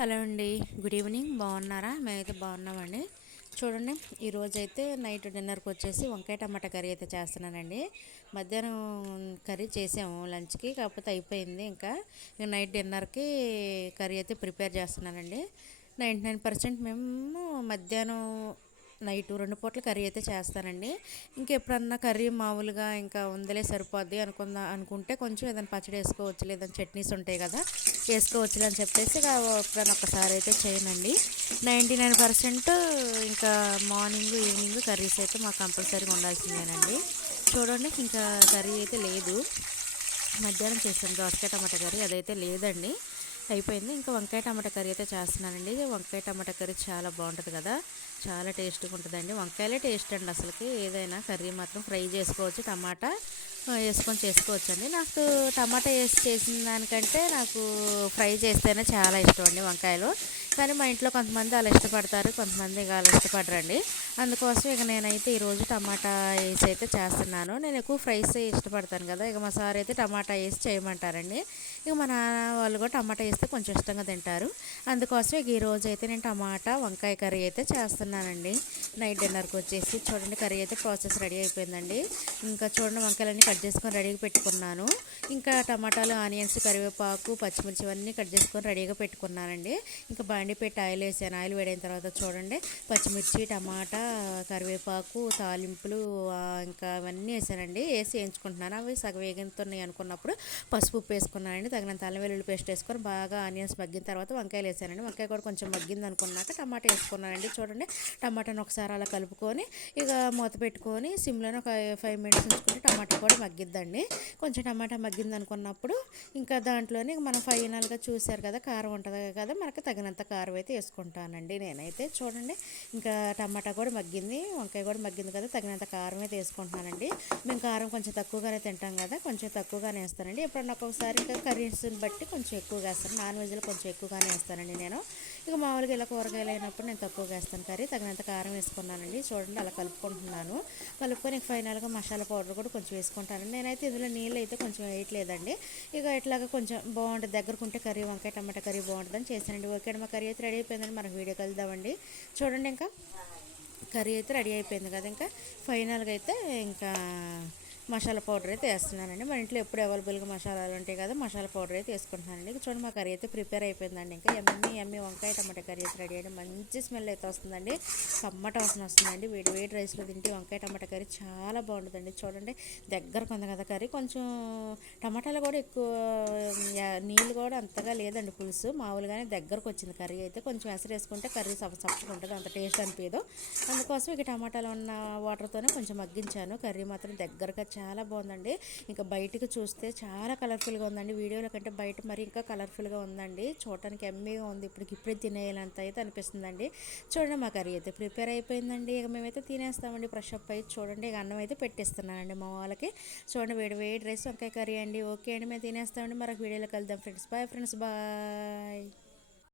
Hello అండి good evening. బాగున్నారా? మేమైతే బాగున్నామండి. చూడండి ఈరోజైతే నైట్ డిన్నర్కి వచ్చేసి వంకాయ టమాటా కర్రీ అయితే చేస్తున్నానండి. మధ్యాహ్నం కర్రీ చేసాము లంచ్కి కాకపోతే అయిపోయింది ఇంకా నైట్ డిన్నర్కి కర్రీ అయితే ప్రిపేర్ చేస్తున్నానండి. నైంటీ నైన్ పర్సెంట్ మేము మధ్యాహ్నం నైట్ రెండు పూట్ల కర్రీ అయితే చేస్తానండి. ఇంకెప్పుడన్నా కర్రీ మామూలుగా ఇంకా ఉందలే సరిపోద్ది అనుకుందా అనుకుంటే కొంచెం ఏదైనా పచ్చడి వేసుకోవచ్చు లేదని చట్నీస్ ఉంటాయి కదా వేసుకోవచ్చు అని చెప్పేసి ఎప్పుడైనా ఒకసారి అయితే చేయనండి. నైంటీ నైన్ పర్సెంట్ ఇంకా మార్నింగ్ ఈవినింగ్ కర్రీస్ అయితే మాకు కంపల్సరీగా ఉండాల్సిందేనండి. చూడండి ఇంకా కర్రీ అయితే లేదు. మధ్యాహ్నం చేసాను దోసకాయ టమాటా కర్రీ అదైతే లేదండి. అయిపోయింది. ఇంకా వంకాయ టమాటా కర్రీ అయితే చేస్తున్నానండి. వంకాయ టమాటా కర్రీ చాలా బాగుంటుంది కదా. చాలా టేస్ట్గా ఉంటుందండి. వంకాయలే టేస్ట్ అండి అసలుకి. ఏదైనా కర్రీ మాత్రం ఫ్రై చేసుకోవచ్చు టమాటా వేసుకొని చేసుకోవచ్చు అండి నాకు టమాటా వేసి చేసిన దానికంటే నాకు ఫ్రై చేస్తేనే చాలా ఇష్టం అండి వంకాయలు. కానీ మా ఇంట్లో కొంతమంది అలా ఇష్టపడతారు కొంతమంది ఇంకా అలా ఇష్టపడరండి. అందుకోసం ఇక నేనైతే ఈరోజు టమాటా వేసి అయితే చేస్తున్నాను. నేను ఎక్కువ ఫ్రైస్ ఇష్టపడతాను కదా ఇక మా సార్ అయితే టమాటా వేసి చేయమంటారండి. ఇక మా నాన్న వాళ్ళు కూడా టమాటా వేస్తే కొంచెం ఇష్టంగా తింటారు. అందుకోసం ఇక ఈరోజు అయితే నేను టమాటా వంకాయ కర్రీ అయితే చేస్తున్నానండి. నైట్ డిన్నర్కి వచ్చేసి చూడండి కర్రీ అయితే ప్రాసెస్ రెడీ అయిపోయిందండి. ఇంకా చూడండి వంకాయలన్నీ కట్ చేసుకొని రెడీగా పెట్టుకున్నాను. ఇంకా టమాటాలు ఆనియన్స్ కరివేపాకు పచ్చిమిర్చి ఇవన్నీ కట్ చేసుకొని రెడీగా పెట్టుకున్నానండి. ఇంకా బండి పెట్టి ఆయిల్ వేసాను. ఆయిల్ వేడైన తర్వాత చూడండి పచ్చిమిర్చి టమాటా కరివేపాకు తాలింపులు ఇంకా అవన్నీ వేసానండి. వేసి వేయించుకుంటున్నాను. అవి సగం వేగుతున్నాయి అనుకున్నప్పుడు పసుపు ఉప్పు వేసుకున్నానండి. తగినంత అల్లం వెల్లుల్లి పేస్ట్ వేసుకొని బాగా ఆనియన్స్ మగ్గిన తర్వాత వంకాయలు వేసానండి. వంకాయ కూడా కొంచెం మగ్గింది అనుకున్నాక టమాటా వేసుకున్నానండి. చూడండి టమాటాను ఒకసారి అలా కలుపుకొని ఇక మూత పెట్టుకొని సిమ్లోనే ఒక ఫైవ్ మినిట్స్ ఉంచుకుంటే టమాటా కూడా మగ్గిద్దండి. కొంచెం టమాటా మగ్గింది అనుకున్నప్పుడు ఇంకా దాంట్లోనే మనం ఫైనల్గా చూసారు కదా కారం ఉంటుంది కదా మనకు తగినంత కారం అయితే వేసుకుంటానండి నేనైతే. చూడండి ఇంకా టమాటా కూడా మగ్గింది వంకాయ కూడా మగ్గింది కదా తగినంత కారం అయితే వేసుకుంటున్నానండి మేము కారం కొంచెం తక్కువగానే తింటాం కదా కొంచెం తక్కువగానే వేస్తానండి. ఎప్పుడన్నా ఒక్కొక్కసారి ఇంకా కర్రీస్ని బట్టి కొంచెం ఎక్కువగా వేస్తాను. నాన్ వెజ్లో కొంచెం ఎక్కువగానే వేస్తానండి నేను. ఇక మామూలుగా ఇలా కూరగాయలు అయినప్పుడు నేను తక్కువగా వేస్తాను. కర్రీ తగినంత కారం వేసుకున్నానండి. చూడండి అలా కలుపుకుంటున్నాను. కలుపుకొని ఫైనల్గా మసాలా పౌడర్ కూడా కొంచెం వేసుకుంటాను నేనైతే ఇందులో నీళ్ళు అయితే కొంచెం వేయట్లేదండి. ఇక ఇట్లాగా కొంచెం బాగుంటుంది. దగ్గరకుంటే కర్రీ వంకాయ టమాటా కర్రీ బాగుంటుందని చేశానండి. ఓకే మా కర్రీ అయితే రెడీ అయిపోయిందండి. మనకు వీడియో కలుద్దామండి చూడండి ఇంకా. కర్రీ అయితే రెడీ అయిపోయింది కదా ఇంకా? ఫైనల్గా అయితే ఇంకా మసాలా పౌడర్ అయితే వేస్తున్నానండి. మన ఇంట్లో ఎప్పుడు అవైలబుల్గా మసాలాలు ఉంటాయి కదా మసాలా పౌడర్ అయితే వేసుకుంటున్నానండి. చూడండి మా కర్రీ అయితే ప్రిపేర్ అయిపోయిందండి. ఇంకా ఎమ్మి ఎమ్మె వంకాయ టమాటా కర్రీ అయితే రెడీ అయ్యండి మంచి స్మెల్ అయితే వస్తుందండి. కమ్మట వాసన వస్తుందండి. వేడి వేడి రైస్లో తింటే వంకాయ టమాటా కర్రీ చాలా బాగుంటుందండి. చూడండి దగ్గర కొంత కదా కర్రీ. కొంచెం టమాటాలు కూడా ఎక్కువ నీళ్ళు కూడా అంతగా లేదండి పులుసు. మామూలుగానే దగ్గరకు వచ్చింది కర్రీ అయితే. కొంచెం ఎసరు వేసుకుంటే కర్రీ సప్పసప్పగా ఉంటుంది. అంత టేస్ట్ అనిపించదు. అందుకోసం ఇక టమాటాలు ఉన్న వాటర్తోనే కొంచెం మగ్గించాను. కర్రీ మాత్రం దగ్గరగా చాలా బాగుందండి. ఇంకా బయటకు చూస్తే చాలా కలర్ఫుల్గా ఉందండి. వీడియోలో కంటే బయట మరి ఇంకా కలర్ఫుల్గా ఉందండి. చూడటానికి ఎమ్మీగా ఉంది. ఇప్పటికి ఇప్పుడే తినేయాలంత అయితే అనిపిస్తుందండి. చూడండి మా కర్రీ అయితే ప్రిపేర్ అయిపోయిందండి. ఇక మేమైతే తినేస్తామండి. ఫ్రెష్ అప్ అయితే చూడండి ఇక అన్నం అయితే పెట్టిస్తున్నానండి మా వాళ్ళకి. చూడండి వేడి వేడి రైస్ వంకాయ కర్రీ అండి. ఓకే అండి మేము తినేస్తామండి. మరొక వీడియోలో కలుద్దాం ఫ్రెండ్స్. Bye friends. బాయ్.